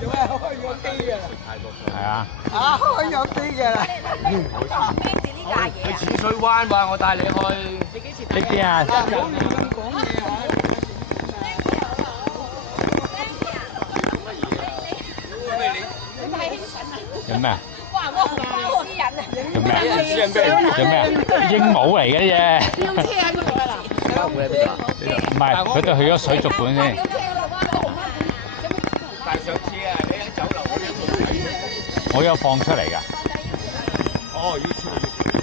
做咩開咗機㗎？係啊，啊，開咗機㗎啦！去淺水灣話我帶你去。呢邊啊，唔好亂咁講嘢嚇。做咩啊？做咩啊？私人飛。做咩啊？鸚鵡嚟嘅啫。唔係，佢哋去咗水族館先。但係上次啊，你喺酒樓嗰啲冇睇。我有放出嚟㗎。哦，要出嚟要出嚟。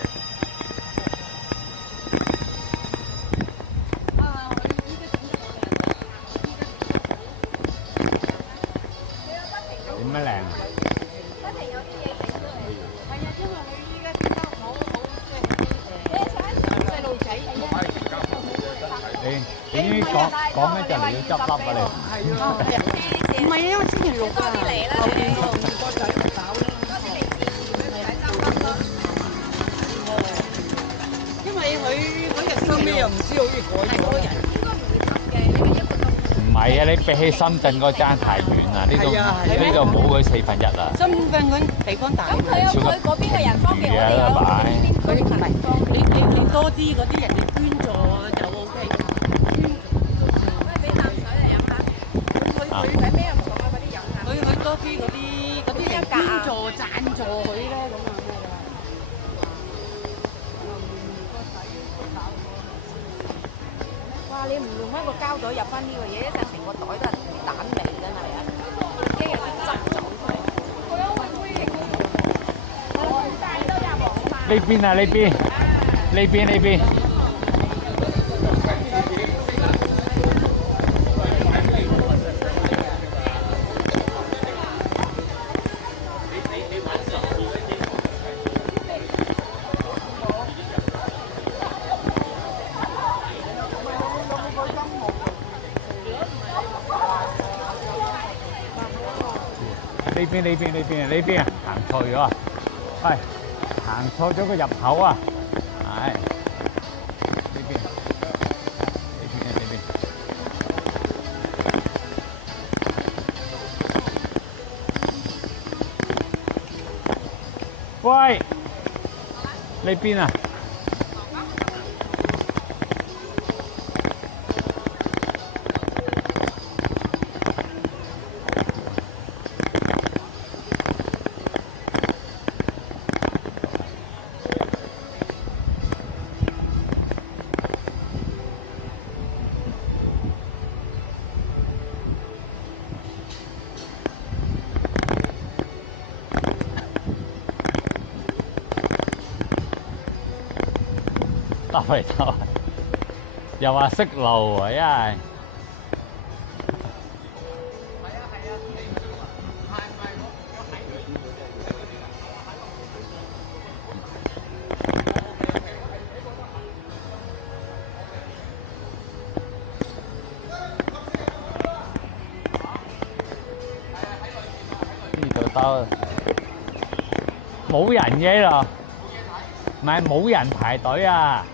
點樣靚？你已經講咩就嚟要執笠啊你？唔係啊，因為星期六啊，後邊個仔唔搞啦。因為佢嗰日收尾又唔知好似改咗。唔係啊，你比起深圳嗰爭太遠啦，呢度冇佢1/4啊。深圳嗰地方大。咁佢嗰邊嘅人方便，我哋有佢唔係你多啲嗰啲人哋捐助就 O K。俾啖水嚟飲下。佢使咩唔同啊？嗰啲飲下。佢多啲嗰啲人捐助贊助佢咧咁啊咩㗎？哇！你唔用一個膠袋入翻呢個嘢，一陣成個袋都係蛋味，真係啊！一日啲汁走出嚟。呢邊啊，呢邊，呢邊，呢邊。呢邊啊，行錯咗啊！喂，行錯咗個入口啊！係呢邊，呢邊。喂，呢邊啊！兜嚟兜去，又話識路啊，因為呢度兜冇人嘅呢度，唔係冇人排隊啊！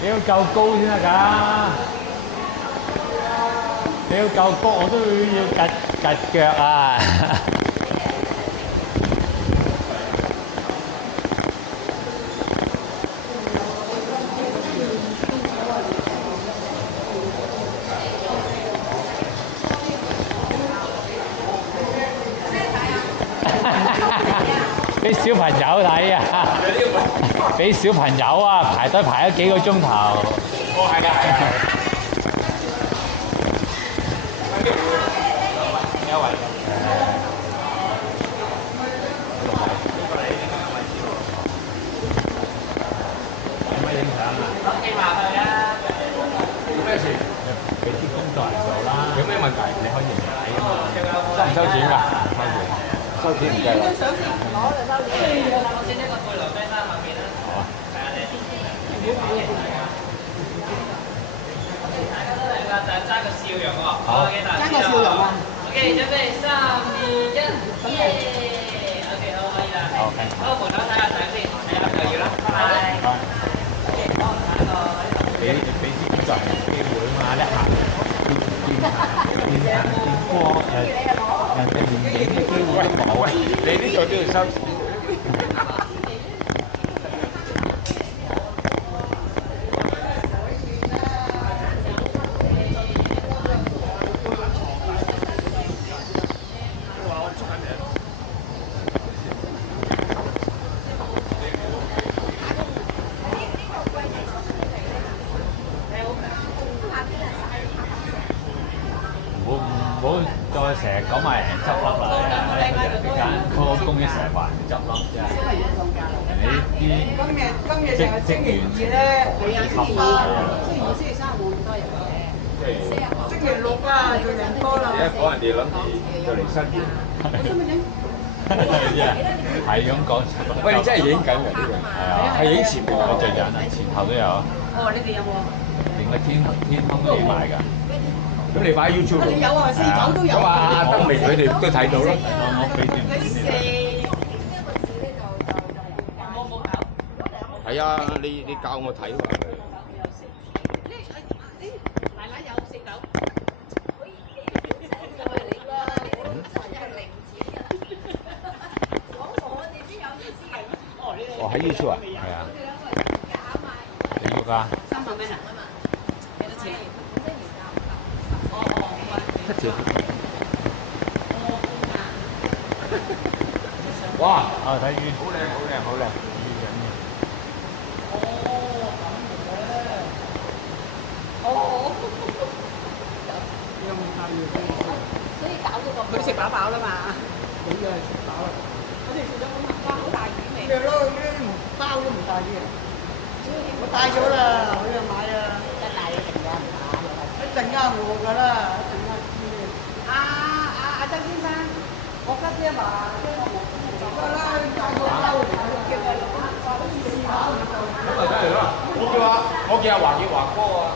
你要夠高先得㗎，你要夠高我都要趌腳啊！啲小朋朋友睇啊，俾小朋友啊排隊排咗幾個鐘頭。哦，係㗎，係㗎。優惠。有乜影響啊？寄埋去啊！有咩事？俾啲工作人做啦。有咩問題？你可以唔使啊嘛。收唔收錢㗎？收錢唔計啦。相先攞就收錢。我先一個背留低翻後面啦。好啊。係啊，大家都嚟啦，就揸個笑容喎。好。爭個笑容啊！OK，準備3、2、1，OK， 好，可以啦。好，好，門口睇下相先，睇下就要啦。拜拜。俾啲工作人機會嘛，一行見光人哋連影嘅機會都冇。喂，你呢度都要收錢。唔好再成日講埋人執笠啦！間個公益成日話人執笠啫。你啲今日就係星期2咧，星期二、星期三冇咁多人嘅。星期6啊就人多啦。而家講人哋諗住就嚟新年。係咁講。喂，你真係影緊㗎呢個？係啊，係影前面我最近啊，前後都有。哦，你哋有冇啊？連個天空都影埋㗎。咁你擺 YouTube 度？有啊，4、9都有。咁阿德明佢哋都睇到咯。我俾段片你。係啊，你教我睇喎。奶奶有4、9。哦，喺 YouTube 啊？係啊。你要㗎300蚊啊？幾多錢？7條。哇！啊，睇魚。好靚，好靚，好靚。所以搞咗個佢食飽飽啦嘛。你啊食飽啦。我哋食咗咁哇好大魚味。咩咯？呢包都唔帶啲啊！我帶咗啦，我又買啊。一大嘅成日唔打一陣間我㗎啦，一陣間知你。周先生，我急啲啊嘛，即係我冇得啦，帶個包嚟，叫佢攞試下唔夠。咁咪梗係啦！我叫阿華叫華哥啊。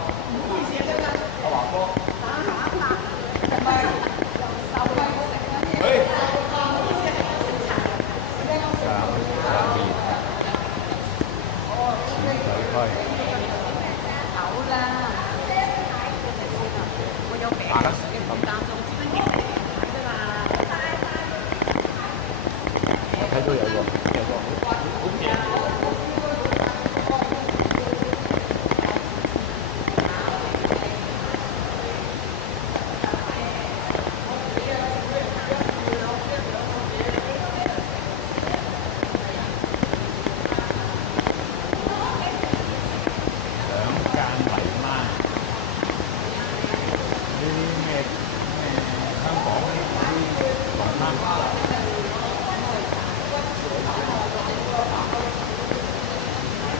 阿華哥。睇到有個好正。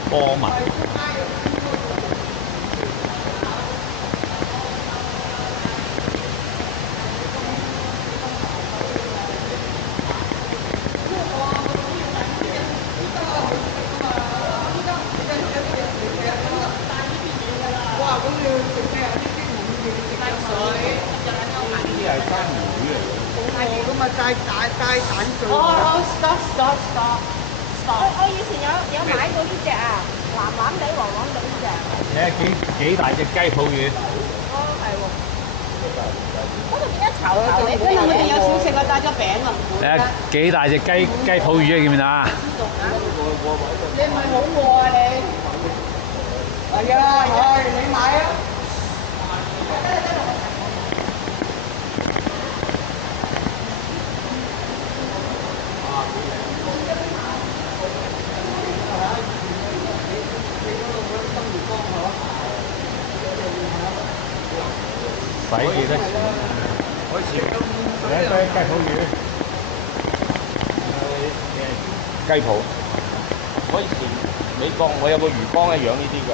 波紋。哇！咁你食咩啊？啲雞毛要食雞水。呢啲係生魚嚟嘅。哦，咁啊帶蛋水。stop。我以前有買過呢只啊，藍藍地、黃黃地呢只。幾大隻雞泡魚？哦，係喎。嗰度點解炒你？因為我哋有小食啊，帶咗餅啊，唔會。睇下幾大隻雞泡魚啊？見唔見啊？你唔係好餓啊你？係啊，係你買啊。使幾多錢？我以前兩堆雞泡魚，雞泡，我以前美國我有個魚缸咧養呢啲㗎，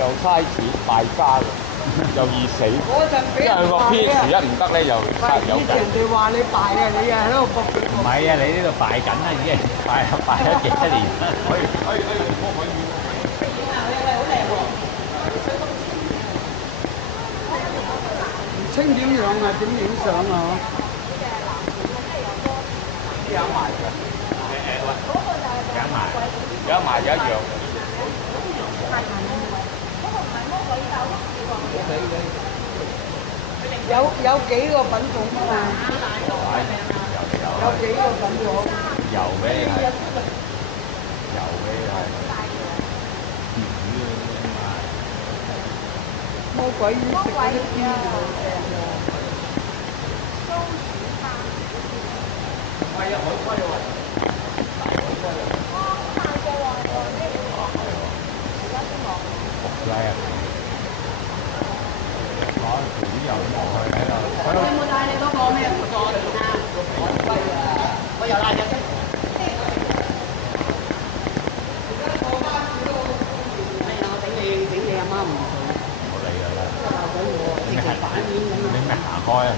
又嘥錢敗家嘅，又易死，嗰陣俾因為個人話 pH 你啊，一唔得咧又有計。以前人哋話你敗啊，你啊喺度搏命。唔係啊！你呢度敗緊啦，已經敗咗幾多年啦。唔清點樣啊？點影相啊？有賣㗎，揀埋有賣有一樣。有幾個品種啊嘛？有幾個品種？油嘅係油嘅係魚啊魔鬼魚食嗰啲邊好正喎！係啊，海龜喎，大海龜啊！伏雞啊！攞條魚油落去喺度。你有冇帶你嗰個咩助練啊？我有帶嘅啫。係啊，我整你阿媽唔做。唔好理佢啦。鬧緊我，直情反面咁你咩行開啊？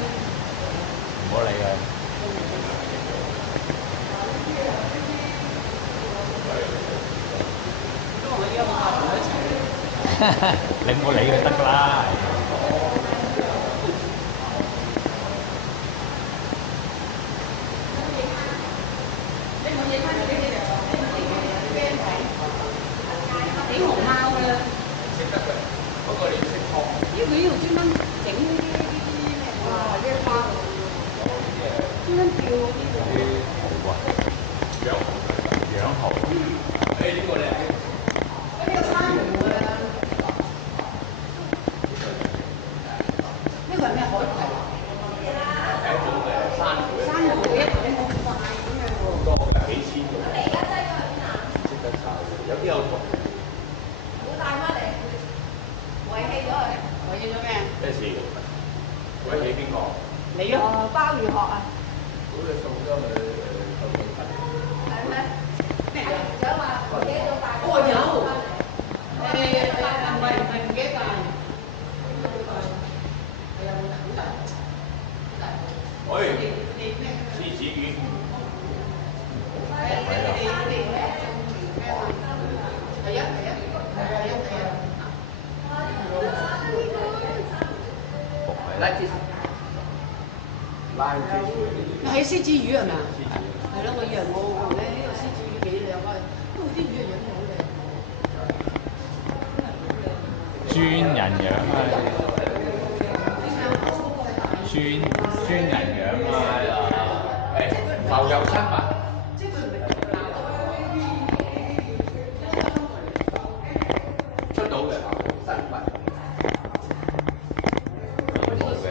唔好理佢。因為我依家冇同佢一齊。你唔好理佢得㗎啦。幾熊貓㗎，識得嘅，不過你要識劏。因為佢呢度專登整呢啲咩啊，啲花，專登吊嗰啲啲蠔啊，養蠔。誒呢個靚啲。呢個珊瑚啊，呢個係咩海葵？係一種嘅珊瑚，珊瑚一種好快咁樣喎。多嘅幾千種，識得晒，有啲有毒。我見咗咩？咩事？喂，你邊個？你咯。鮑魚殼啊！咁你送咗去受訓。係咩？咩阿園長話唔記得咗帶。哦有。唔記得帶。係啊，好大。喂，獅子魚。係啊。係獅子魚係咪啊？係咯，我以為我咧呢個獅子魚幾靚啊，不過啲魚係養得好靚。專人養啊！專人養啊！誒，浮游生物。出到嘅生物。冇嘅。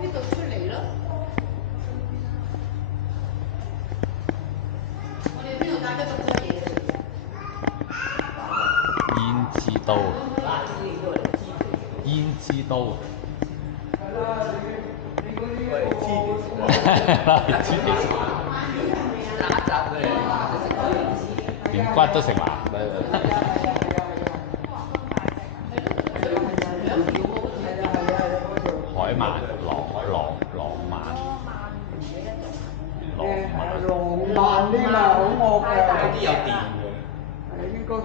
呢度出嚟咯。我哋邊度帶得咁多嘢嚟？胭脂刀，胭脂刀。連骨都食埋。海鰻、浪浪漫啲嘛，好惡㗎。有啲有電嘅。係應該好。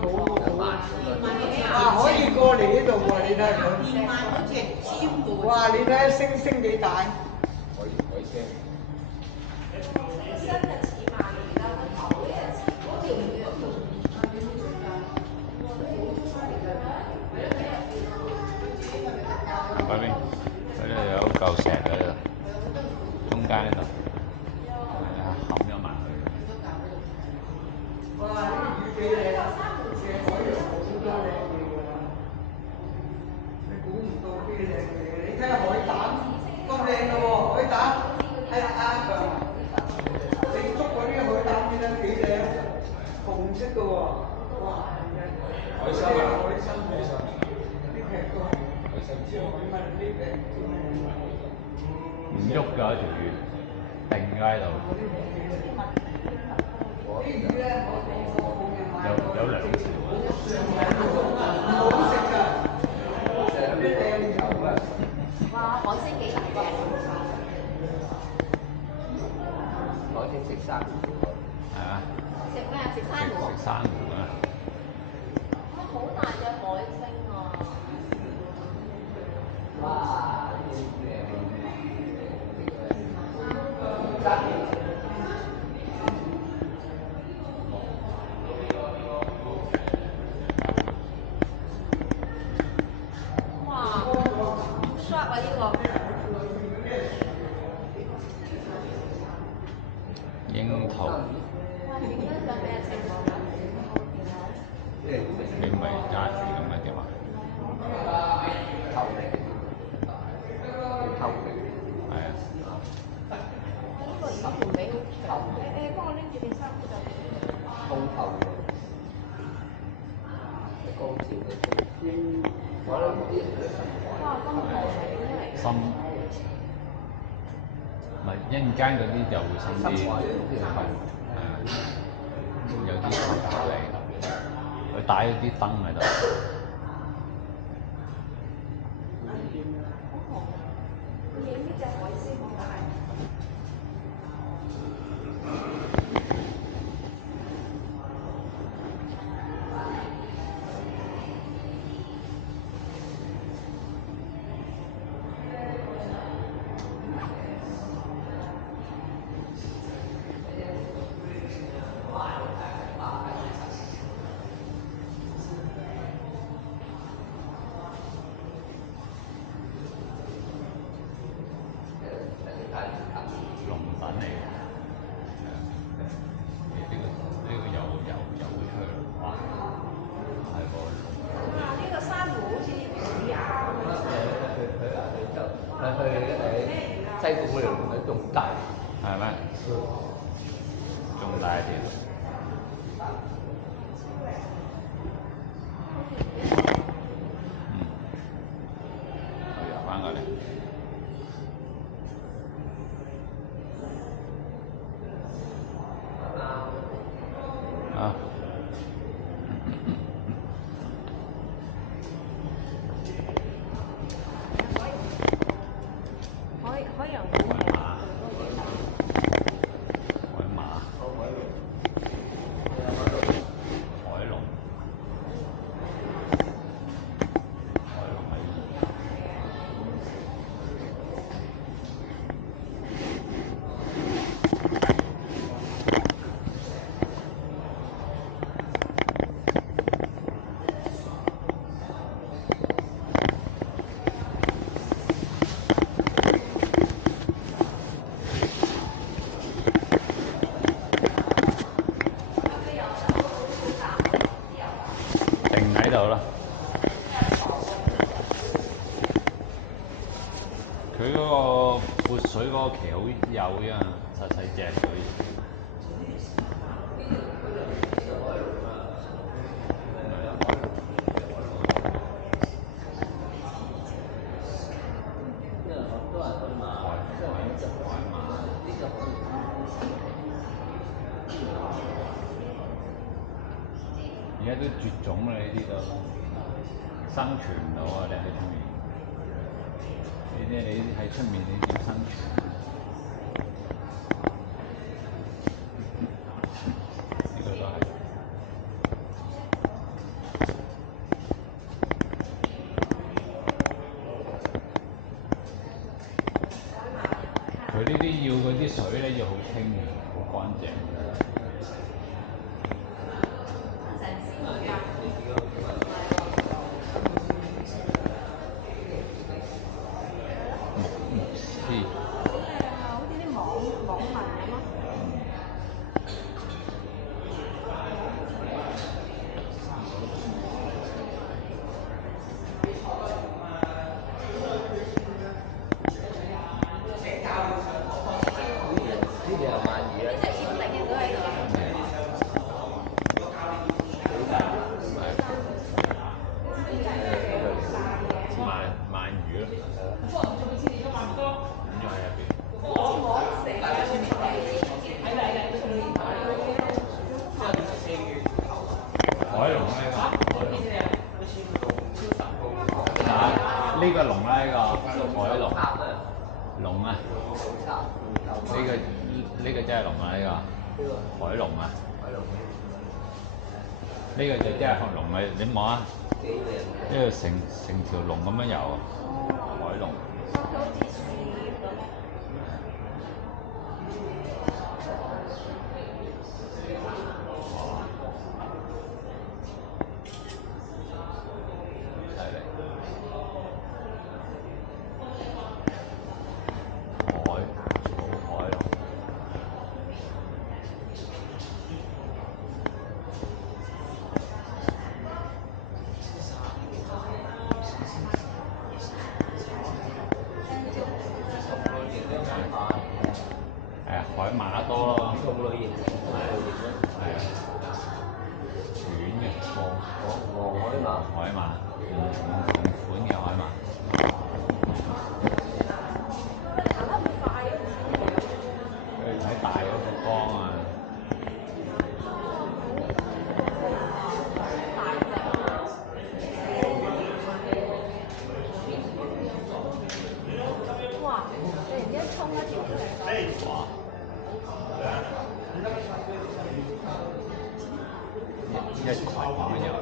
啊，可以過嚟呢度喎，你睇下佢。電鰻好似係尖嘅喎。哇！你睇下星星幾大？海星。嗰邊有嚿石喺度，中間呢度，冚咗埋佢。哇！呢啲魚幾靚，海洋好多靚嘢㗎啦，你估唔到啲靚嘢。你睇下海膽咁靚嘅喎，海膽係啊！唔喐㗎條魚，定㗎喺度。有兩條啊！哇！海星幾大隻？海星食生魚係啊，食咩啊？食珊瑚。食珊瑚啊！哇！好大隻海星啊！哇！哇！好 sharp 啊！呢個櫻桃，哇！點樣上咩情況啊？你咪揸住咁嘅點啊？透明，透明。係啊，哇！呢個魚條尾好長。幫我拎住件衫就。通透嘅，光照嘅。我諗啲人都係哇！咁紅係點嚟？深，咪一陣間嗰啲就會深啲，有啲頭嚟，佢帶咗啲燈喺度。影呢隻海星好大。龍躉嚟嘅，呢個又會出嚟，哇！係個龍。哇！呢個珊瑚好似魚鴨咁樣。佢去西貢嗰條龍仲大，係咩？仲大一啲。翻過嚟。啊！海洋館海馬，海馬，海龍，定喺度啦。佢嗰個潑水嗰個鰭好幼啫嘛，細隻所以。而家都絕種啦！呢啲都生存唔到啊！你喺出面，你喺出面你點生存？呢個都係。佢呢啲要嗰啲水咧要好清嘅，好乾淨。好似啲網紋咁咯。呢條係鰻魚啊！呢隻妖定嘅都喺度。鰻魚魚咯。咁喺入邊。海龍啦呢個，海龍。呢個龍啦呢個海龍。龍啊！呢個真係龍啊！呢個海龍啊！呢個就真係龍啊！你望下，呢度成條龍咁樣游啊！海龍。海馬多咯，係啊，短嘅海馬，唔同款嘅海馬。佢睇大嗰個缸啊！哇！突然間衝一條出嚟。哇！一群咁樣游。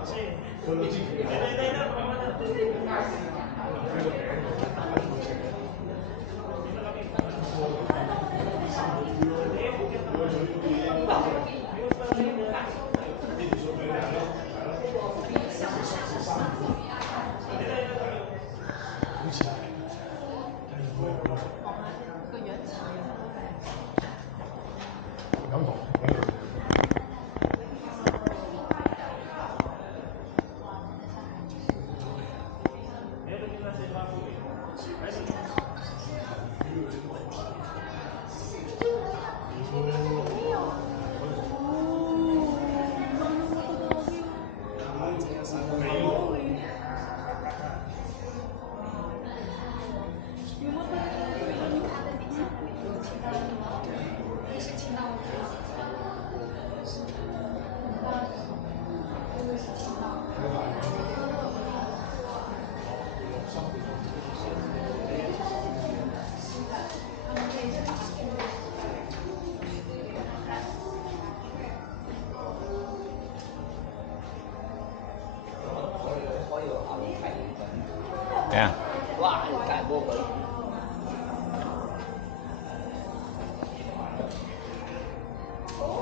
咩啊？哇！大波佢。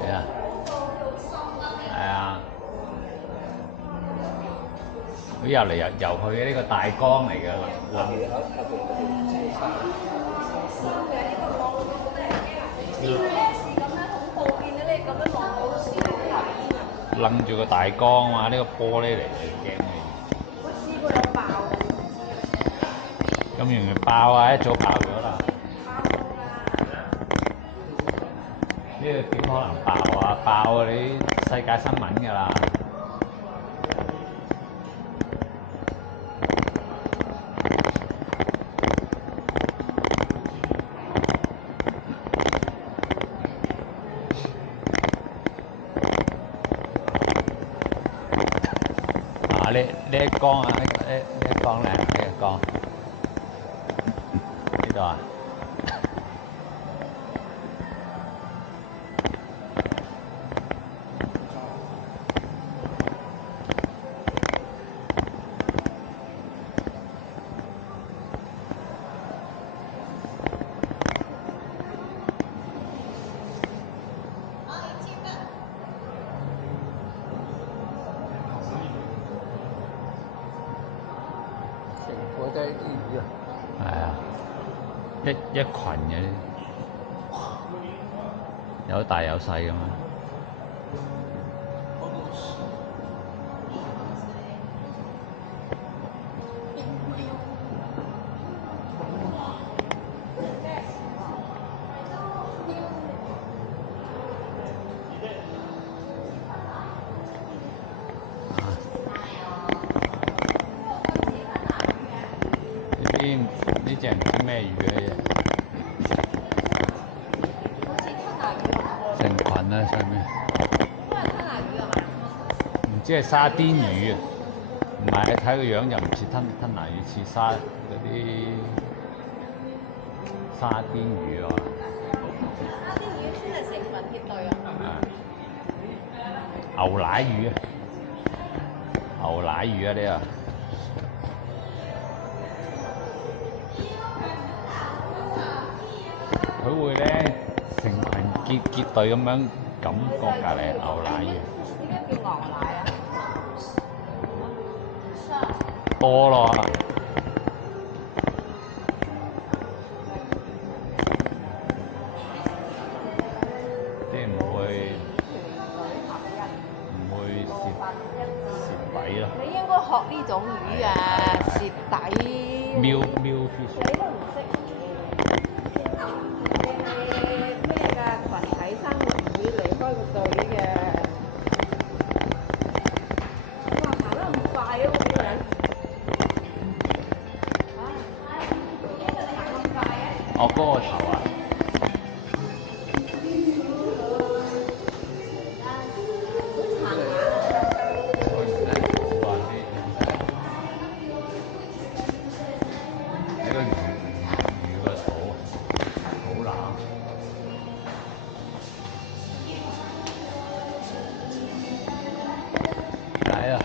咩啊？係啊！佢游嚟游去嘅呢個大缸嚟嘅，楞住個大缸嘛，呢個玻璃嚟嘅，驚你。我試過有爆咁容易爆啊！一早爆咗啦。呢個點可能爆啊？爆啊！你世界新聞㗎啦。呢一缸啊，呢一缸靚，呢一缸呢度啊。我真係啲魚啊！係啊，一群嘅，有大有細咁樣。呢啲呢隻唔知咩魚嘅啫，好似吞拿魚咁。成群啊上面，都係吞拿魚係嘛？唔知係沙甸魚啊，唔係睇個樣就唔似吞拿魚，似嗰啲沙甸魚啊。沙甸魚先係成群結隊啊！牛奶魚啊，牛奶魚啊呢個。佢會咧成群結隊咁樣感覺隔離牛奶魚。點解叫牛奶啊？多咯，即係唔會蝕底咯。你應該學呢種魚啊，蝕底。Mill fish。你都唔識咩㗎？群體生活唔會離開個隊嘅。哇！行得咁快啊！嗰個人。哦，嗰個頭啊！呢個魚個肚好冷。睇啊！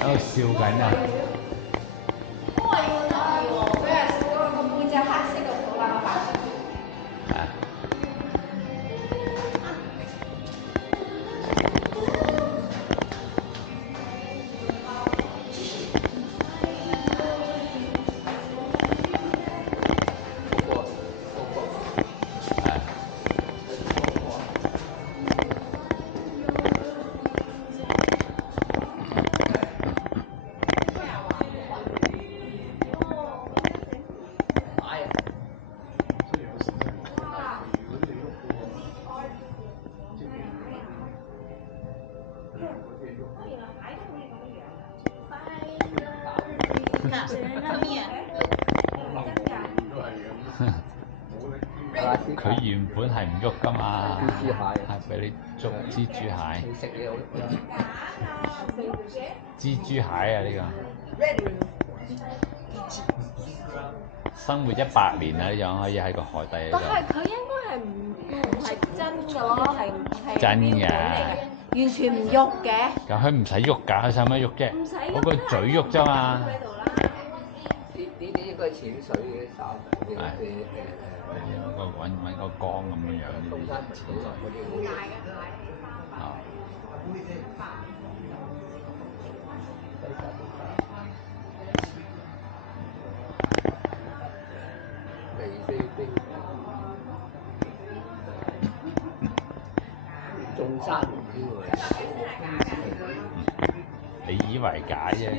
喺度笑緊啊！佢原本係唔喐㗎嘛，係俾你捉蜘蛛蟹。蜘蛛蟹啊呢個，生活100年啊，呢樣可以喺個海底度。但係佢應該係唔係真嘅咯，係真嘅，完全唔喐嘅。咁佢唔使喐㗎，佢使乜喐啫？唔使喐，我個嘴喐啫嘛。呢啲應該係淺水嘅沙，揾個缸咁樣樣。東山淺水嗰啲好大嘅啊！中山魚喎，你以為假啫？